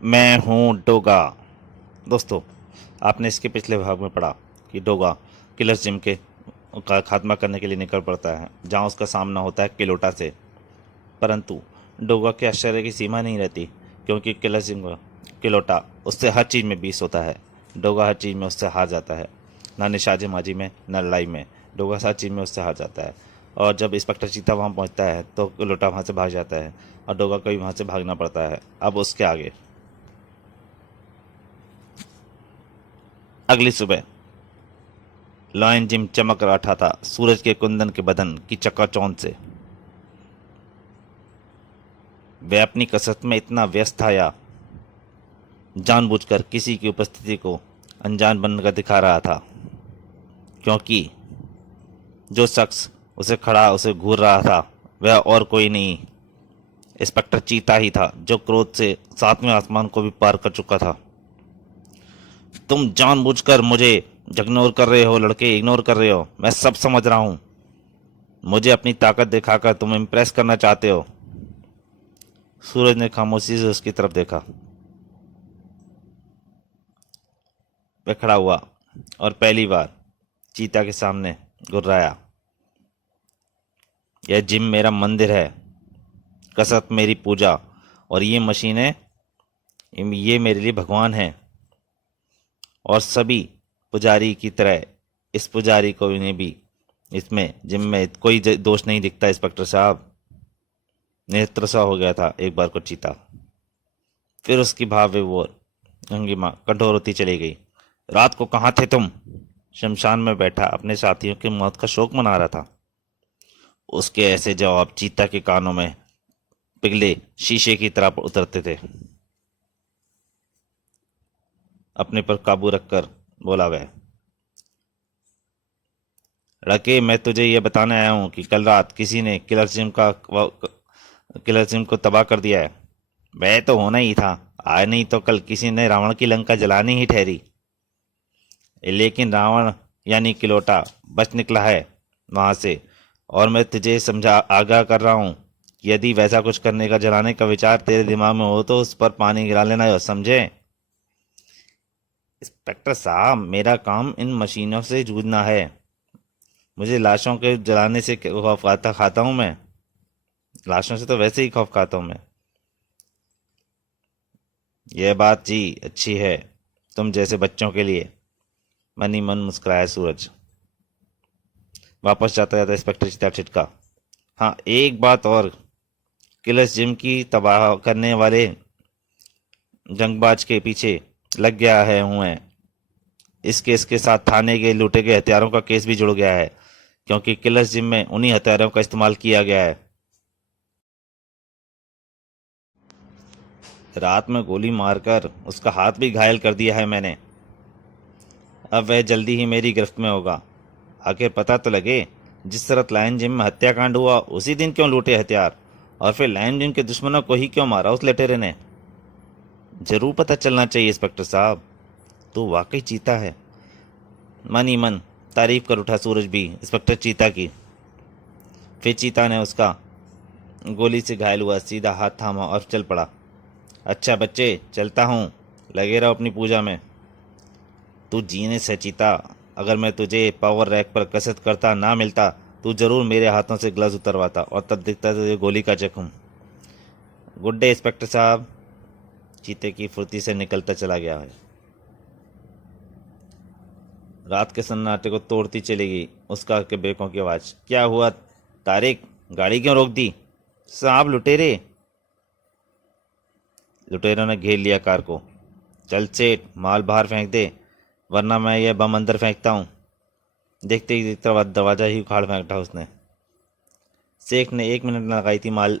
मैं हूँ डोगा। दोस्तों, आपने इसके पिछले भाग में पढ़ा कि डोगा किलर जिम के का खात्मा करने के लिए निकल पड़ता है, जहाँ उसका सामना होता है किलोटा से। परंतु डोगा के आश्चर्य की सीमा नहीं रहती, क्योंकि किलर जिम का किलोटा उससे हर चीज़ में बीस होता है। डोगा हर चीज़ में उससे हार जाता है, ना निशानेबाजी में न लड़ाई में। डोगा हर चीज़ में उससे हार जाता है। और जब इंस्पेक्टर चीता वहाँ पहुँचता है तो किलोटा वहाँ से भाग जाता है और डोगा को भी वहाँ से भागना पड़ता है। अब उसके आगे अगली सुबह लॉयन जिम चमक रहा था सूरज के कुंदन के बदन की चकाचौंध से। वह अपनी कसरत में इतना व्यस्त था या जानबूझकर किसी की उपस्थिति को अनजान बनकर दिखा रहा था, क्योंकि जो शख्स उसे घूर रहा था वह और कोई नहीं, इंस्पेक्टर चीता ही था, जो क्रोध से सातवें आसमान को भी पार कर चुका था। तुम जानबूझकर मुझे इग्नोर कर रहे हो लड़के, इग्नोर कर रहे हो। मैं सब समझ रहा हूँ। मुझे अपनी ताकत दिखाकर तुम इम्प्रेस करना चाहते हो। सूरज ने खामोशी से उसकी तरफ देखा। वह खड़ा हुआ और पहली बार चीता के सामने गुर्राया। यह जिम मेरा मंदिर है, कसरत मेरी पूजा, और ये मशीनें ये मेरे लिए भगवान हैं। और सभी पुजारी की तरह इस पुजारी को इन्हें भी इसमें जिम में कोई दोष नहीं दिखता। इंस्पेक्टर साहब नेत्र सा हो गया था एक बार को चीता। फिर उसकी भाव विभोर भंगिमा कठोर होती चली गई। रात को कहाँ थे तुम? शमशान में बैठा अपने साथियों की मौत का शोक मना रहा था। उसके ऐसे जवाब चीता के कानों में पिघले शीशे की तरह उतरते थे। अपने पर काबू रखकर बोला वह, लड़के, मैं तुझे यह बताने आया हूं कि कल रात किसी ने किलर सिम को तबाह कर दिया है। वह तो होना ही था, आज नहीं तो कल किसी ने रावण की लंका जलानी ही ठहरी। लेकिन रावण यानी किलोटा बच निकला है वहां से, और मैं तुझे समझा आगाह कर रहा हूं कि यदि वैसा कुछ करने का जलाने का विचार तेरे दिमाग में हो तो उस पर पानी गिरा लेना, समझे? इंस्पेक्टर साहब, मेरा काम इन मशीनों से जूझना है। मुझे लाशों के जलाने से खौफ खाता हूं मैं। लाशों से तो वैसे ही खौफ खाता हूं मैं। यह बात जी अच्छी है तुम जैसे बच्चों के लिए। मन ही मन मुस्कुराया सूरज। वापस जाता जाता इंस्पेक्टर चिता छिटका। हाँ, एक बात और, किलर्स जिम की तबाह करने वाले जंगबाज के पीछे लग गया है हूँ मैं। इस केस के साथ थाने के लूटे गए हथियारों का केस भी जुड़ गया है, क्योंकि किलर्स जिम में उन्हीं हथियारों का इस्तेमाल किया गया है। रात में गोली मारकर उसका हाथ भी घायल कर दिया है मैंने। अब वह जल्दी ही मेरी गिरफ्त में होगा। आखिर पता तो लगे, जिस तरह लायन जिम में हत्याकांड हुआ उसी दिन क्यों लूटे हथियार, और फिर लायन जिम के दुश्मनों को ही क्यों मारा उस लटेरे ने। जरूर पता चलना चाहिए इंस्पेक्टर साहब। तो वाकई चीता है। मन ही मन तारीफ कर उठा सूरज भी इंस्पेक्टर चीता की। फिर चीता ने उसका गोली से घायल हुआ सीधा हाथ थामा और चल पड़ा। अच्छा बच्चे, चलता हूँ, लगे रहो अपनी पूजा में। तू जीनियस है चीता। अगर मैं तुझे पावर रैक पर कसरत करता ना मिलता, तू जरूर मेरे हाथों से ग्लव्स उतरवाता और तब दिखता तुझे गोली का जख्म। गुड डे इंस्पेक्टर साहब। चीते की फुर्ती से निकलता चला गया है। रात के सन्नाटे को तोड़ती चली गई उसका के ब्रेकों की आवाज़। क्या हुआ तारिक, गाड़ी क्यों रोक दी? साहब लुटेरे। लुटेरों ने घेर लिया कार को। चल सेठ, माल बाहर फेंक दे, वरना मैं यह बम अंदर फेंकता हूँ। देखते ही देखते दरवाजा ही उखाड़ फेंका उसने। शेख ने 1 मिनट लगाई थी माल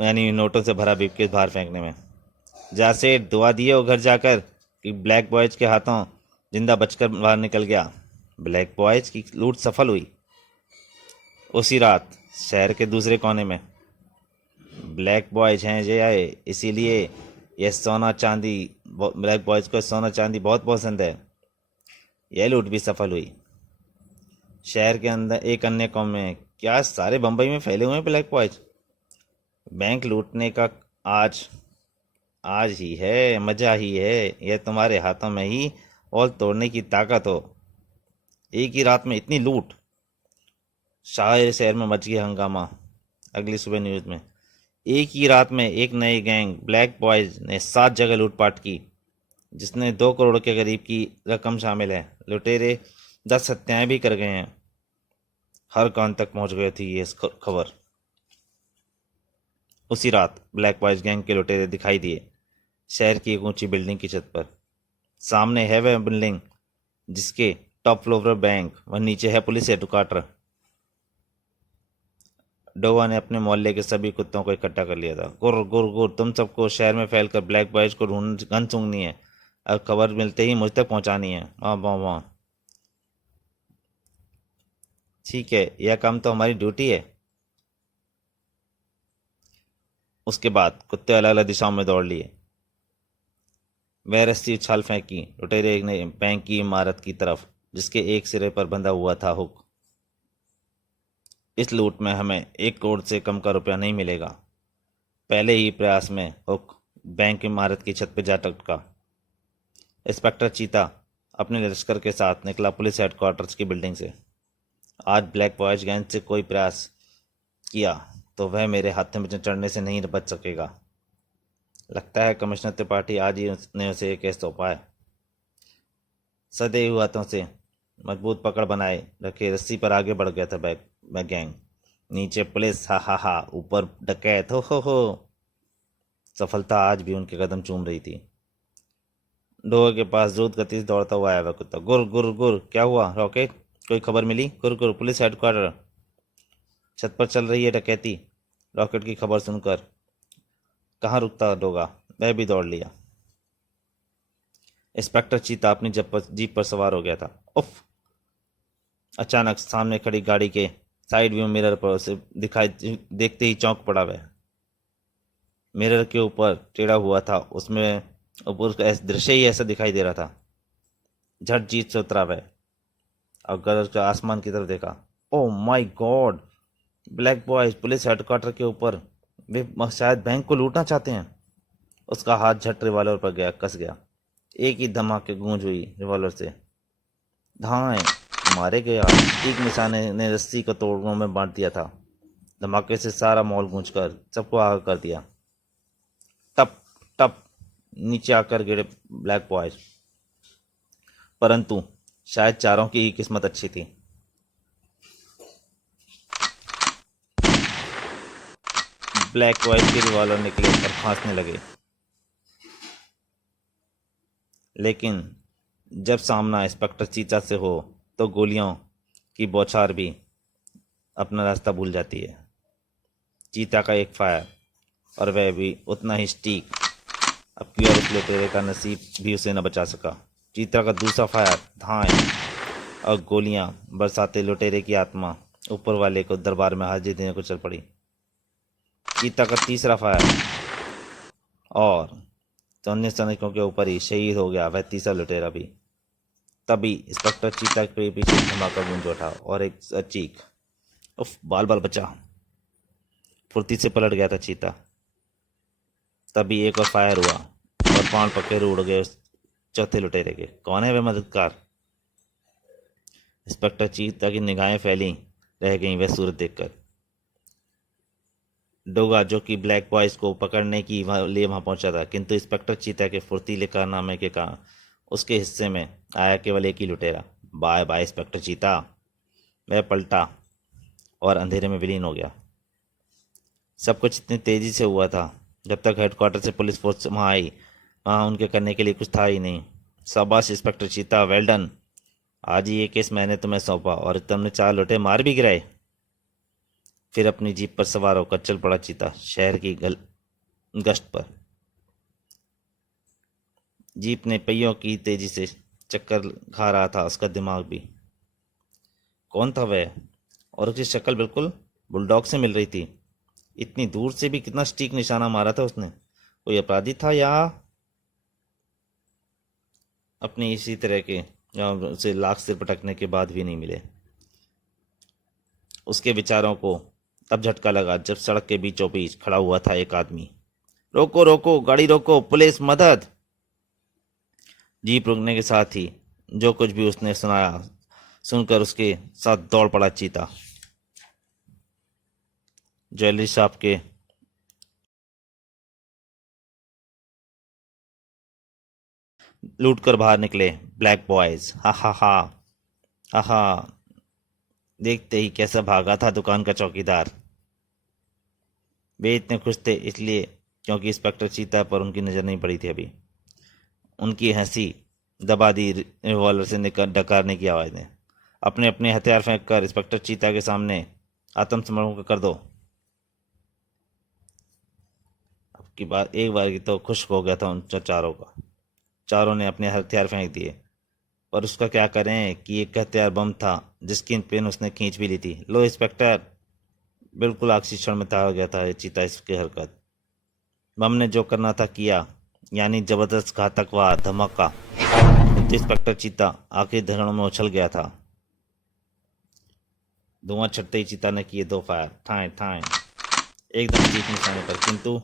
यानी नोटों से भरा ब्रीफकेस बाहर फेंकने में। जा सेठ, दुआ दिए हो घर जाकर कि ब्लैक बॉयज के हाथों जिंदा बचकर बाहर निकल गया। ब्लैक बॉयज की लूट सफल हुई उसी रात शहर के दूसरे कोने में। ब्लैक बॉयज हैं जे आए, इसीलिए यह सोना चांदी, ब्लैक बॉयज को सोना चांदी बहुत पसंद है। यह लूट भी सफल हुई शहर के अंदर एक अन्य कॉम में। क्या सारे बम्बई में फैले हुए हैं ब्लैक बॉयज? बैंक लूटने का आज आज ही है, मजा ही है। यह तुम्हारे हाथों में ही और तोड़ने की ताकत हो। एक ही रात में इतनी लूट। शायर शहर में मच गया हंगामा। अगली सुबह न्यूज में, एक ही रात में एक नई गैंग ब्लैक बॉयज ने 7 जगह लूटपाट की, जिसने 2 करोड़ के करीब की रकम शामिल है। लुटेरे 10 हत्याएं भी कर गए हैं। हर कान तक पहुंच गई थी ये खबर। उसी रात ब्लैक बॉयज गैंग के लुटेरे दिखाई दिए शहर की एक ऊंची बिल्डिंग की छत पर। सामने है वह बिल्डिंग जिसके टॉप फ्लोर पर बैंक व नीचे है पुलिस हेडक्वार्टर। डोवा ने अपने मोहल्ले के सभी कुत्तों को इकट्ठा कर लिया था। गुर गुर गुर, तुम सबको शहर में फैलकर ब्लैक बॉयज को ढूंढ गन सूंघनी है। अब खबर मिलते ही मुझ तक पहुंचानी है। वाह वाह वाह। ठीक है, यह काम तो हमारी ड्यूटी है। उसके बाद कुत्ते अलग अलग दिशाओं में दौड़ लिए। वह रस्सी उछाल फेंकी लुटेरे ने बैंक की इमारत की तरफ, जिसके एक सिरे पर बंधा हुआ था हुक। इस लूट में हमें 1 करोड़ से कम का रुपया नहीं मिलेगा। पहले ही प्रयास में हुक बैंक इमारत की छत पर जा टकरा। इंस्पेक्टर चीता अपने लश्कर के साथ निकला पुलिस हेडक्वार्टर्स की बिल्डिंग से। आज ब्लैक बॉयज गैंग से कोई प्रयास किया तो वह मेरे हाथ में चढ़ने से नहीं बच सकेगा। लगता है कमिश्नर त्रिपाठी आज ही उसने उसे एक केस सौंपा है। सदे हुए हाथों से मजबूत पकड़ बनाए रखे रस्सी पर आगे बढ़ गया था गैंग। नीचे पुलिस, हा हा हा, ऊपर डकैत, हो। सफलता आज भी उनके कदम चूम रही थी। डोर के पास द्रुत गति से दौड़ता हुआ आया वह कुत्ता। गुर गुर गुर, क्या हुआ रॉकेट? कोई खबर मिली? गुर गुर, पुलिस हेडक्वार्टर। छत पर चल रही है डकैती। रॉकेट की खबर सुनकर कहाँ रुकता डोगा, वह भी दौड़ लिया। इंस्पेक्टर चीता अपनी जीप पर सवार हो गया था। उफ! अचानक सामने खड़ी गाड़ी के साइड व्यू मिरर पर उसे दिखाई देखते ही चौंक पड़ा वह। मिरर के ऊपर टेढ़ा हुआ था, उसमें ऊपर का दृश्य ही ऐसा दिखाई दे रहा था। झट जीत से उतरा वह और गरज के आसमान की तरफ देखा। Oh my God! Black boys police headquarter के ऊपर। वे शायद बैंक को लूटना चाहते हैं। उसका हाथ झट रिवॉल्वर पर गया, कस गया। एक ही धमाके गूंज हुई रिवॉल्वर से। धाए मारे गया। एक निशाने ने रस्सी को तोड़ों में बांट दिया था। धमाके से सारा मॉल गूंजकर सबको आगाह कर दिया। टप टप नीचे आकर गिरे ब्लैक बॉयज। परंतु शायद चारों की ही किस्मत अच्छी थी। ब्लैक बॉयज के रिवॉल्वर निकले और फांसने लगे, लेकिन जब सामना इंस्पेक्टर चीता से हो तो गोलियों की बौछार भी अपना रास्ता भूल जाती है। चीता का एक फायर और वह भी उतना ही स्टीक। अब की और उस लुटेरे का नसीब भी उसे न बचा सका। चीता का दूसरा फायर, धाएं और गोलियां बरसाते लुटेरे की आत्मा ऊपर वाले को दरबार में हाजिर देने को चल पड़ी। चीता का तीसरा फायर और अन्य सैनिकों के ऊपर ही शहीद हो गया वह तीसरा लुटेरा भी। तभी इंस्पेक्टर चीता के पीछे धमाका गूंज उठा और एक चीख, उफ! बाल बाल बचा। फुर्ती से पलट गया था चीता। तभी एक और फायर हुआ और पान पखेरु उड़ गए उस चौथे लुटेरे के। कौन है वह मददगार? इंस्पेक्टर चीता की निगाहें फैली रह गईं वह सूरत देखकर। डोगा, जो कि ब्लैक बॉयज को पकड़ने की लिए वहां पहुंचा था, किंतु इंस्पेक्टर चीता के फुर्तीले कारनामे के कारण उसके हिस्से में आया केवल एक ही लुटेरा। बाय बाय इंस्पेक्टर चीता। वह पलटा और अंधेरे में विलीन हो गया। सब कुछ इतनी तेजी से हुआ था, जब तक हेडक्वार्टर से पुलिस फोर्स वहां आई वहां उनके करने के लिए कुछ था ही नहीं। शाबाश इंस्पेक्टर चीता, वेल डन। आज ही ये केस मैंने तुम्हें सौंपा और तुमने 4 लुटेरे मार भी गिराए। फिर अपनी जीप पर सवार होकर चल पड़ा चीता शहर की गश्त पर। जीप ने पहियों की तेजी से चक्कर खा रहा था उसका दिमाग भी। कौन था वह? और उसकी शक्ल बिल्कुल बुलडॉग से मिल रही थी। इतनी दूर से भी कितना सटीक निशाना मारा था उसने। कोई अपराधी था या अपने इसी तरह के उसे लाख सिर पटकने के बाद भी नहीं मिले। उसके विचारों को तब झटका लगा जब सड़क के बीचों बीच खड़ा हुआ था एक आदमी। रोको रोको, गाड़ी रोको, पुलिस मदद। जीप रुकने के साथ ही जो कुछ भी उसने सुनाया सुनकर उसके साथ दौड़ पड़ा चीता। ज्वेलरी शॉप के लूट कर बाहर निकले ब्लैक बॉयज। हा हा हा हा हा। देखते ही कैसा भागा था दुकान का चौकीदार। वे इतने खुश थे इसलिए क्योंकि इंस्पेक्टर चीता पर उनकी नजर नहीं पड़ी थी अभी। उनकी हंसी दबा दी रिवॉल्वर से निकल डकारने की आवाज ने। अपने अपने हथियार फेंक कर इंस्पेक्टर चीता के सामने आत्मसमर्पण कर दो। अब की बात एक बार की तो खुश हो गया था उन चारों का। चारों ने अपने हथियार फेंक दिए। पर उसका क्या करें कि एक हथियार बम था जिसकी पिन उसने खींच भी ली थी। लो इंस्पेक्टर, बिल्कुल आखिरी क्षण में था हो गया था ये चीता इसकी हरकत। बम ने जो करना था किया, यानी जबरदस्त घातक व धमाका। किंतु इंस्पेक्टर चीता आखिरी धरणों में उछल गया था। धुआं छटते ही चीता ने किए 2 फायर, ठाए ठाए, एकदम ठीक निशाने पर। किंतु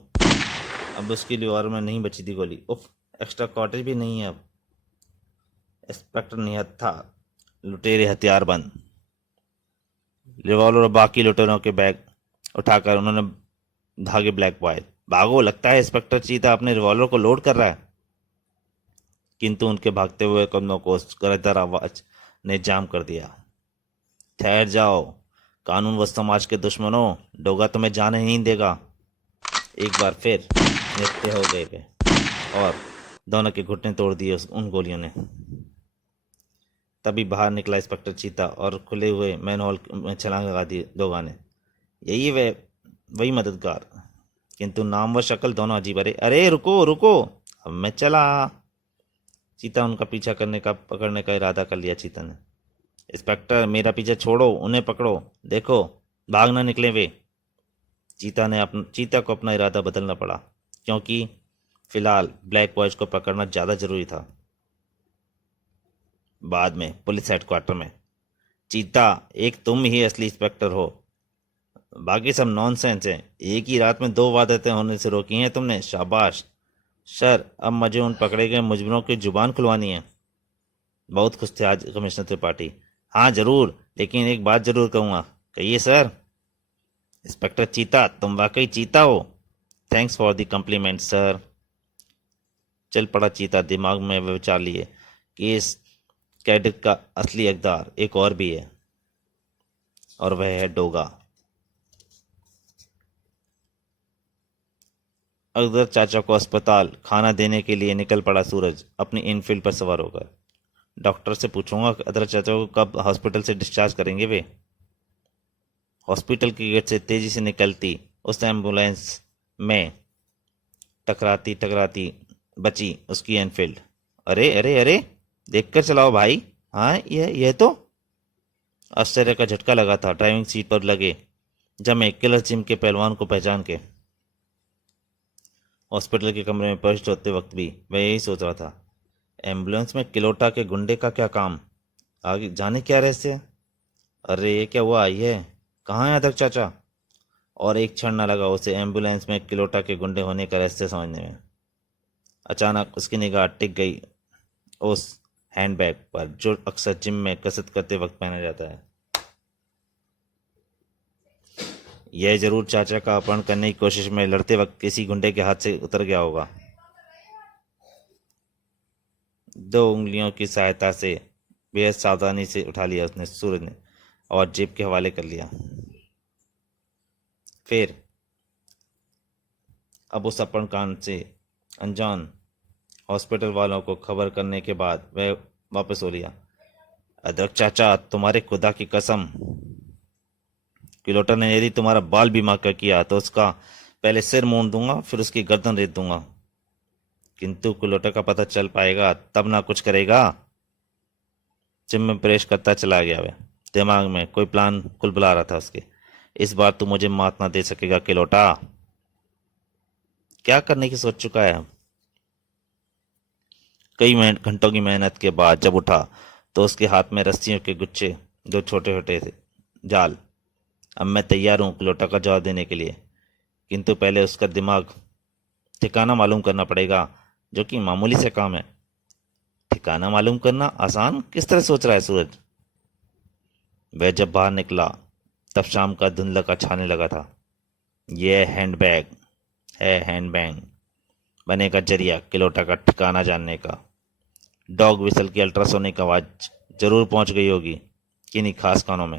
अब उसकी रिवॉल्वर में नहीं बची थी गोली। उफ, एक्स्ट्रा कॉटेज भी नहीं है अब। इंस्पेक्टर निहत्था था, लुटेरे हथियार बंद। रिवॉल्वर और बाकी लुटेरों के बैग उठाकर उन्होंने भागे ब्लैक बॉय। भागो, लगता है इंस्पेक्टर चीता अपने रिवॉल्वर को लोड कर रहा है। किंतु उनके भागते हुए कदमों को उस गरजदार आवाज ने जाम कर दिया। ठहर जाओ, कानून व समाज के दुश्मनों, डोगा तुम्हें जाने नहीं देगा। एक बार फिर नृत्य हो गए वे और दोनों के घुटने तोड़ दिए उन गोलियों ने। तभी बाहर निकला इंस्पेक्टर चीता और खुले हुए मैन हॉल में छलांग लगा दी दोगा ने। यही वही मददगार, किंतु नाम व शक्ल दोनों अजीब। अरे अरे रुको रुको, अब मैं चला। चीता उनका पीछा पकड़ने का इरादा कर लिया चीता ने। इंस्पेक्टर, मेरा पीछे छोड़ो, उन्हें पकड़ो, देखो भाग ना निकले वे। चीता को अपना इरादा बदलना पड़ा, क्योंकि फिलहाल ब्लैक बॉयज को पकड़ना ज़्यादा जरूरी था। बाद में पुलिस हेडक्वार्टर में, चीता, एक तुम ही असली इंस्पेक्टर हो, बाकी सब नॉनसेंस हैं। एक ही रात में 2 वारदातें होने से रोकी हैं तुमने, शाबाश। सर, अब मुझे उन पकड़े गए मुजरिमों की जुबान खुलवानी है। बहुत खुश थे आज कमिश्नर त्रिपाठी। हाँ जरूर, लेकिन एक बात जरूर कहूँगा। कहिए सर। इंस्पेक्टर चीता, तुम वाकई चीता हो। Thanks for the complement sir. चल पड़ा चीता, दिमाग में विचार लिए कि इस कैडेट का असली हकदार एक और भी है, और वह है डोगा। अकबर चाचा को अस्पताल खाना देने के लिए निकल पड़ा सूरज अपनी इनफील्ड पर सवार होकर। डॉक्टर से पूछूंगा अदर चाचा को कब हॉस्पिटल से डिस्चार्ज करेंगे वे। हॉस्पिटल के गेट से तेजी से निकलती उस एम्बुलेंस में टकराती टकराती बची उसकी एनफील्ड। अरे अरे अरे, देखकर चलाओ भाई। हाँ, यह तो। आश्चर्य का झटका लगा था ड्राइविंग सीट पर लगे जमे किलर जिम के पहलवान को पहचान के। हॉस्पिटल के कमरे में प्रविष्ट होते वक्त भी वह यही सोच रहा था, एम्बुलेंस में किलोटा के गुंडे का क्या काम, आगे जाने क्या रहस्य। अरे ये क्या हुआ, ये कहाँ है अध्यक्ष चाचा। और एक क्षण न लगा उसे एम्बुलेंस में किलोटा के गुंडे होने का रहस्य समझने में। अचानक उसकी निगाह टिक गई उस हैंडबैग पर जो अक्सर जिम में कसरत करते वक्त पहना जाता है। यह जरूर चाचा का अपहरण करने की कोशिश में लड़ते वक्त किसी गुंडे के हाथ से उतर गया होगा। 2 उंगलियों की सहायता से बेहद सावधानी से उठा लिया उसने सूरज ने और जेब के हवाले कर लिया। फिर अब उस अपहरण कांड से अनजान हॉस्पिटल वालों को खबर करने के बाद वह वापस हो लिया। अध्यक्ष चाचा, तुम्हारे खुदा की कसम, किलोटा ने यदि तुम्हारा बाल बीमा कर किया तो उसका पहले सिर मोड़ दूंगा, फिर उसकी गर्दन रेत दूंगा। किंतु किलोटा का पता चल पाएगा तब ना कुछ करेगा। जिम में प्रवेश करता चला गया वह। दिमाग में कोई प्लान कुलबुला रहा था उसके। इस बार तू मुझे मात ना दे सकेगा किलोटा। क्या करने की सोच चुका है। कई घंटों की मेहनत के बाद जब उठा तो उसके हाथ में रस्सियों के गुच्छे, 2 छोटे छोटे थे जाल। अब मैं तैयार हूं किलोटा का जवाब देने के लिए, किंतु पहले उसका दिमाग ठिकाना मालूम करना पड़ेगा, जो कि मामूली से काम है। ठिकाना मालूम करना आसान किस तरह सोच रहा है सूरज? वह जब बाहर निकला तब शाम का धुंधला छाने लगा था। यह हैंडबैग है, हैंडबैग बनेगा जरिया किलोटा का ठिकाना जानने का। डॉग विसल की अल्ट्रासोनिक आवाज जरूर पहुंच गई होगी किन्हीं खास कानों में।